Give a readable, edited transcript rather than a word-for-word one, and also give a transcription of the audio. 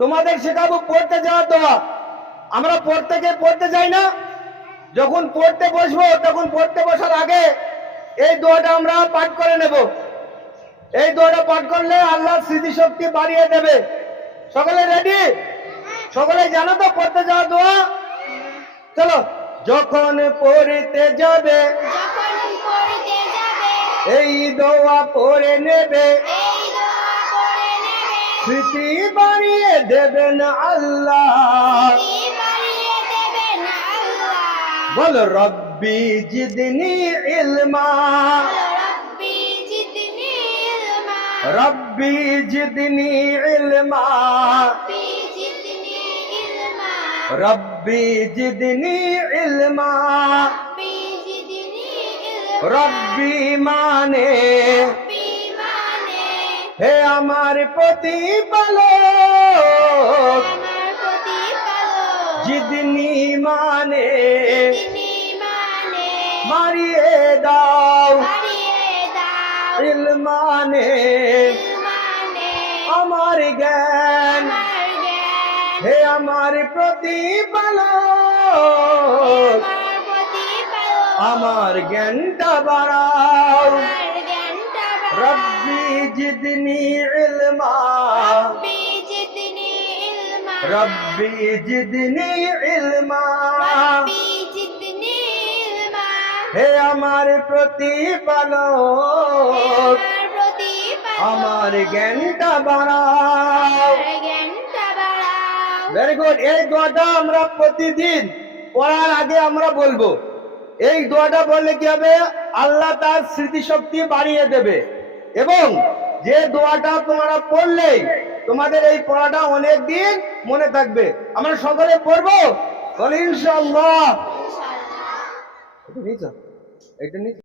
তোমাদের শেখাবো পড়তে যাওয়া দোয়া। আমরা পড়তে যাই না, যখন পড়তে বসবো তখন পড়তে বসার আগে এই দোয়াটা আমরা পাঠ করে নেব। এই দোয়াটা পাঠ করলে আল্লাহ স্মৃতিশক্তি বাড়িয়ে দেবে। সকলে রেডি? সকলে জানো তো পড়তে যাওয়া দোয়া? চলো। যখন পড়তে যাবে এই দোয়া পড়ে নেবে, স্মৃতি বাড়িয়ে দেবেন আল্লাহ। বল রব্বি জিদনি ইলমা, রব্বি জিদনি ইলমা, রব্বি জিদনি ইলমা। রব্বি মানে হে আমার প্রতিপালক, জিদনি মানে মারিয়ে দাও, ইলমানে আমার জ্ঞান, হে আমার প্রতিপালক আমার জ্ঞানটা বাড়াও। রব্বি জিদনি ইলমা, রব্বি জিদনি ইলমা, হে আমার প্রতিপালক আমার জ্ঞানটা বাড়াও। Very good. এই দোয়াটা আমরা প্রতিদিন পড়ার আগে আমরা বলবো। এই দোয়াটা বললে কি হবে? আল্লাহ তার স্মৃতিশক্তি বাড়িয়ে দেবে, এবং যে দোয়াটা তোমরা পড়লেই তোমাদের এই পড়াটা অনেক দিন মনে থাকবে। আমরা সকলে পড়বো, বলি ইনশাআল্লাহ। এটা নিচে, এটা নিচে।